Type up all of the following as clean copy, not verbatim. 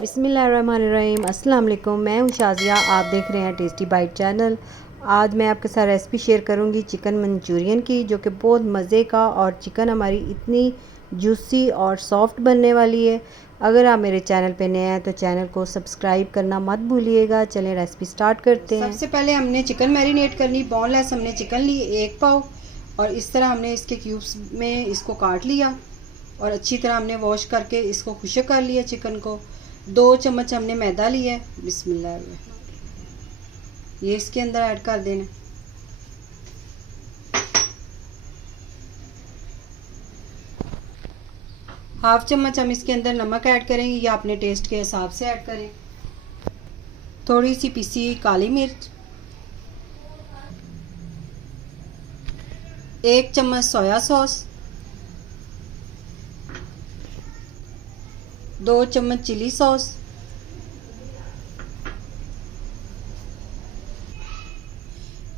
बिस्मिल्लाहिर्रहमानिर्रहीम। अस्सलाम वालेकुम। मैं हूं शाज़िया, आप देख रहे हैं टेस्टी बाइट चैनल। आज मैं आपके साथ रेसिपी शेयर करूंगी चिकन मंचूरियन की, जो कि बहुत मज़े का, और चिकन हमारी इतनी जूसी और सॉफ्ट बनने वाली है। अगर आप मेरे चैनल पे नए हैं तो चैनल को सब्सक्राइब करना मत भूलिएगा। चलें रेसिपी स्टार्ट करते हैं। सबसे पहले हमने चिकन मैरिनेट करनी। बोनलेस हमने चिकन ली 1 पाव, और इस तरह हमने इसके क्यूब्स में इसको काट लिया और अच्छी तरह हमने वॉश करके इसको खुश्क कर लिया चिकन को। 2 चम्मच हमने मैदा लिया है। बिस्मिल्लाह, ये इसके अंदर ऐड कर देना। हाफ चम्मच हम इसके अंदर नमक ऐड करेंगे, या अपने टेस्ट के हिसाब से ऐड करें। थोड़ी सी पिसी काली मिर्च, 1 चम्मच सोया सॉस, 2 चम्मच चिली सॉस,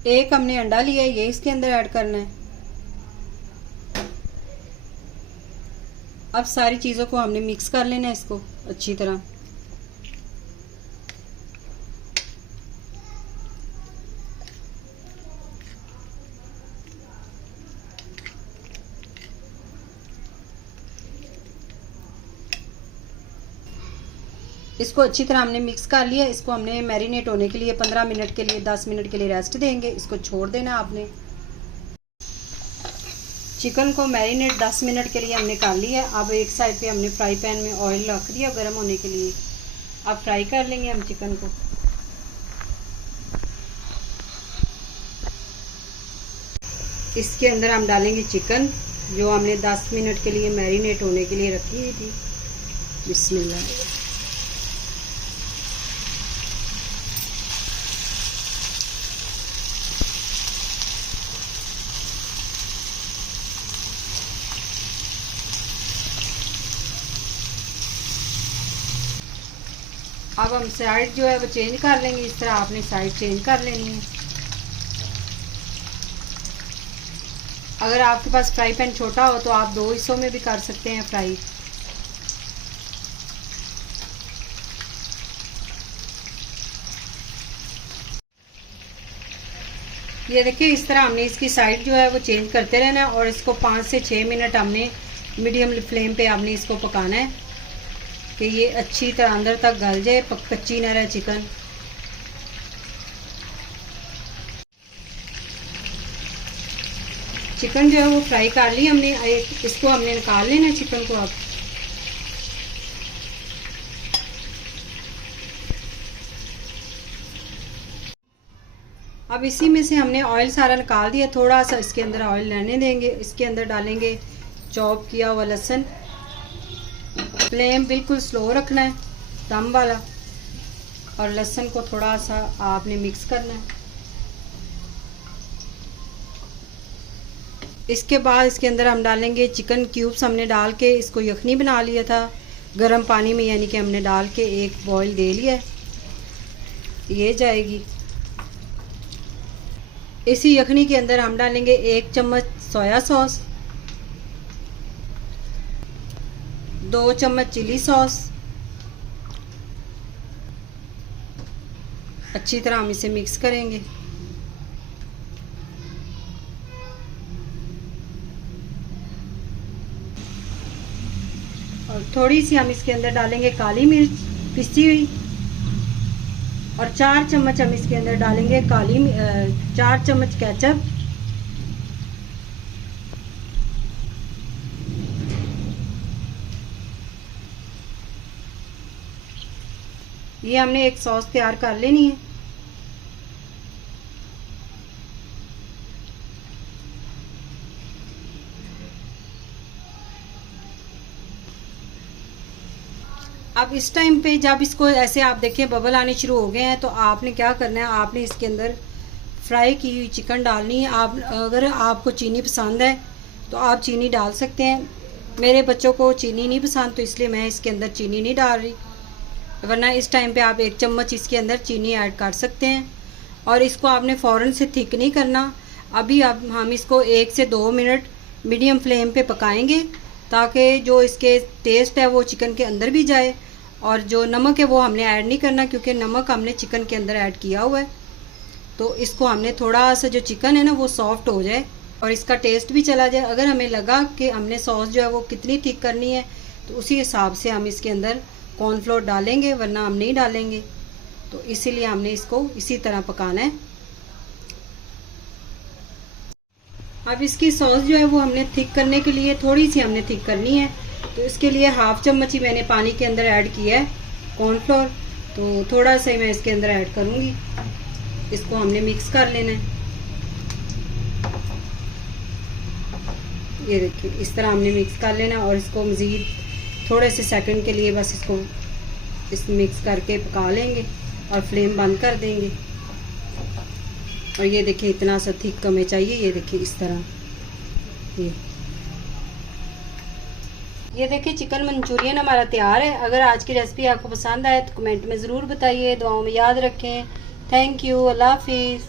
1 हमने अंडा लिया है, ये इसके अंदर ऐड करना है। अब सारी चीज़ों को हमने मिक्स कर लेना है इसको अच्छी तरह। इसको अच्छी तरह हमने मिक्स कर लिया। इसको हमने मैरिनेट होने के लिए 15 मिनट के लिए, 10 मिनट के लिए रेस्ट देंगे। इसको छोड़ देना आपने। चिकन को मैरिनेट 10 मिनट के लिए हमने कर लिया। अब एक साइड पे हमने फ्राई पैन में ऑयल रख दिया गर्म होने के लिए। अब फ्राई कर लेंगे हम चिकन को। इसके अंदर हम डालेंगे चिकन, जो हमने 10 मिनट के लिए मैरिनेट होने के लिए रखी हुई थी। बिस्मिल्लाह। अब हम साइड जो है वो चेंज कर लेंगे। इस तरह आपने साइड चेंज कर लेनी है। अगर आपके पास फ्राई पैन छोटा हो तो आप 2 हिस्सों में भी कर सकते हैं फ्राई। ये देखिए, इस तरह हमने इसकी साइड जो है वो चेंज करते रहना है, और इसको 5 से 6 मिनट हमने मीडियम फ्लेम पे हमने इसको पकाना है कि ये अच्छी तरह अंदर तक गल जाए, कच्ची न रहे चिकन। चिकन जो है वो फ्राई कर ली हमने। इसको हमने निकाल लेना चिकन को। अब इसी में से हमने ऑयल सारा निकाल दिया। थोड़ा सा इसके अंदर ऑयल रहने देंगे। इसके अंदर डालेंगे चॉप किया हुआ लहसुन। फ्लेम बिल्कुल स्लो रखना है, दम वाला, और लहसुन को थोड़ा सा आपने मिक्स करना है। इसके बाद इसके अंदर हम डालेंगे चिकन क्यूब्स। हमने डाल के इसको यखनी बना लिया था गर्म पानी में, यानी कि हमने डाल के एक बॉईल दे लिया है, ये जाएगी। इसी यखनी के अंदर हम डालेंगे 1 चम्मच सोया सॉस, 2 चम्मच चिली सॉस। अच्छी तरह हम इसे मिक्स करेंगे। और थोड़ी सी हम इसके अंदर डालेंगे काली मिर्च पिसी हुई, और 4 चम्मच हम इसके अंदर डालेंगे 4 चम्मच केचप। ये हमने एक सॉस तैयार कर लेनी है। अब इस टाइम पे जब इसको ऐसे आप देखें बबल आने शुरू हो गए हैं, तो आपने क्या करना है, आपने इसके अंदर फ्राई की हुई चिकन डालनी है। आप अगर आपको चीनी पसंद है तो आप चीनी डाल सकते हैं। मेरे बच्चों को चीनी नहीं पसंद, तो इसलिए मैं इसके अंदर चीनी नहीं डाल रही, वरना इस टाइम पे आप 1 चम्मच इसके अंदर चीनी ऐड कर सकते हैं। और इसको आपने फ़ौरन से थिक नहीं करना। अभी अब हम इसको 1 से 2 मिनट मीडियम फ्लेम पे पकाएंगे, ताकि जो इसके टेस्ट है वो चिकन के अंदर भी जाए और जो नमक है वो हमने ऐड नहीं करना, क्योंकि नमक हमने चिकन के अंदर ऐड किया हुआ है। तो इसको हमने थोड़ा सा जो चिकन है ना वो सॉफ्ट हो जाए और इसका टेस्ट भी चला जाए। अगर हमें लगा कि हमने सॉस जो है वो कितनी थिक करनी है तो उसी हिसाब से हम इसके अंदर कॉर्नफ्लोर डालेंगे, वरना हम नहीं डालेंगे। तो इसीलिए हमने इसको इसी तरह पकाना है। अब इसकी सॉस जो है वो हमने थिक करने के लिए थोड़ी सी हमने थिक करनी है, तो इसके लिए हाफ चम्मच ही मैंने पानी के अंदर ऐड किया है कॉर्नफ्लोर। तो थोड़ा सा ही मैं इसके अंदर ऐड करूँगी। इसको हमने मिक्स कर लेना है। ये देखिए इस तरह हमने मिक्स कर लेना और इसको मज़ीद थोड़े से सेकंड के लिए बस इसको मिक्स करके पका लेंगे और फ्लेम बंद कर देंगे। और ये देखिए इतना सा थिक हमें चाहिए। ये देखिए इस तरह। ये देखिए चिकन मंचूरियन हमारा तैयार है। अगर आज की रेसिपी आपको पसंद आए तो कमेंट में ज़रूर बताइए। दुआओं में याद रखें। Thank you. अल्लाह हाफिज़।